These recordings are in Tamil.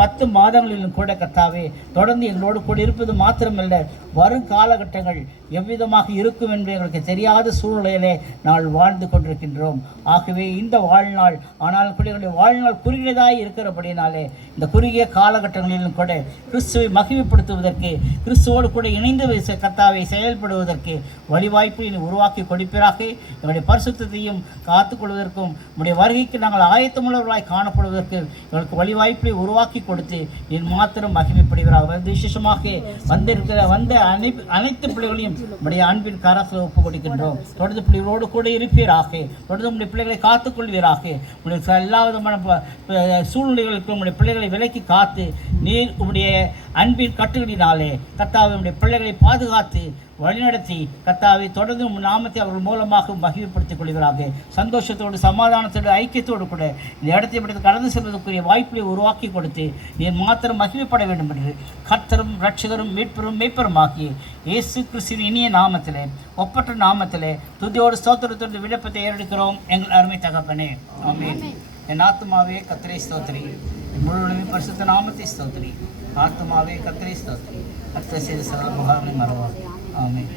10 மாதங்களிலும் கூட கர்த்தாவே தொடர்ந்து எங்களோடு கூட இருப்பது மாத்திரமல்ல, வரும் காலகட்டங்கள் எவ்விதமாக இருக்கும் என்று எங்களுக்கு தெரியாத சூழ்நிலையிலே நாங்கள் வாழ்ந்து கொண்டிருக்கின்றோம். ஆகவே இந்த வாழ்நாள் ஆனால் கூட எங்களுடைய வாழ்நாள் குறுகியதாய் இருக்கிறபடினாலே இந்த குறுகிய காலகட்டங்களிலும் கூட கிறிஸ்துவை மகிமைப்படுத்துவதற்கு, கிறிஸ்துவோடு கூட இணைந்து கர்த்தாவை செயல்படுவதற்கு வழிவாய்ப்பு உருவாக்கி கொடுப்பீராக. எங்களுடைய பரிசுத்தத்தையும் காத்துக்கொள்வதற்கும் உங்களுடைய வருகைக்கு நாங்கள் ஆயத்தமுள்ளவர்களாய் காணப்படுவதற்கு எங்களுக்கு வழிவாய்ப்பை உருவாக்கி கொடுத்து என் மாத்திரம் மகிமைப்படுகிறார். விசேஷமாக வந்த அனைத்து பிள்ளைகளையும் உடைய அன்பின் கரத்தில் ஒப்புக் கொடுக்கின்றோம். தொடர்ந்து பிள்ளைகளோடு கூட இருப்பீராக. தொடர்ந்து உங்களுடைய பிள்ளைகளை காத்துக்கொள்வீராக. உங்களுடைய எல்லா விதமான சூழ்நிலைகளுக்கும் உங்களுடைய பிள்ளைகளை விலக்கி காத்து நீர் உங்களுடைய அன்பின் கட்டுகளினாலே கர்த்தாவை உங்களுடைய பிள்ளைகளை பாதுகாத்து வழிநடத்தி கர்த்தாவை தொடர்ந்து நாமத்தை அவர்கள் மூலமாக மகிமைப்படுத்திக் கொள்கிறார்கள். சந்தோஷத்தோடு, சமாதானத்தோடு, ஐக்கியத்தோடு கூட இந்த இடத்தை படுத்து கடந்து செல்வதற்குரிய வாய்ப்புகளை உருவாக்கி கொடுத்து நீ மாத்திரம் மகிமைப்பட வேண்டும் என்று கர்த்தரும் இரட்சகரும் மீட்பரும் மேய்ப்பருமாகிய இயேசு கிறிஸ்துவின் இனிய நாமத்திலே, ஒப்பற்ற நாமத்திலே துதியோடு ஸ்தோத்திரத்தோடு விண்ணப்பத்தை ஏறெடுக்கிறோம் எங்கள் அருமை தகப்பனே. ஆமென். என் ஆத்துமாவே கர்த்தரை ஸ்தோத்திரி, முழுவதுமே பரிசுத்த நாமத்தை ஸ்தோத்திரி. ஆத்துமாவே கர்த்தரை ஸ்தோத்திரி, கர்த்தர் செய்த சகல உபகாரங்களை மறவாது. ஆமென்.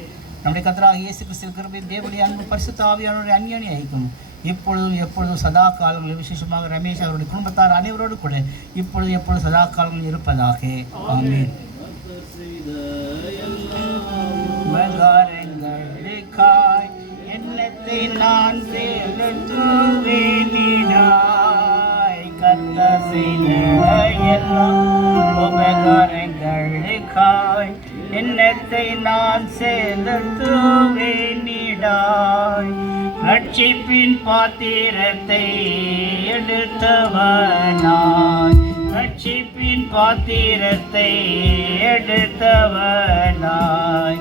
நம்முடைய கர்த்தராகிய இயேசு கிறிஸ்துவின் கிருபையும் தேவனுடைய அன்பு பரிசுத்த ஆவியானவருடைய அந்யோன்ய ஐக்கியமும் இப்பொழுதும் எப்பொழுதும் சதா காலங்களில் விசேஷமாக ரமேஷ் அவருடைய குடும்பத்தார் அனைவரோடு கூட இப்பொழுது எப்பொழுது சதா காலங்களில் இருப்பதாக. ஆமென். எண்ணத்தை நான் கர்த்தர் செய்த எல்லாம் உபகாரங்களுக்காய் எண்ணத்தை நான் செலுத்துவேனிடாய். ரட்சிப்பின் பாத்திரத்தை எடுத்தவனாய், ரட்சிப்பின் பாத்திரத்தை எடுத்தவனாய்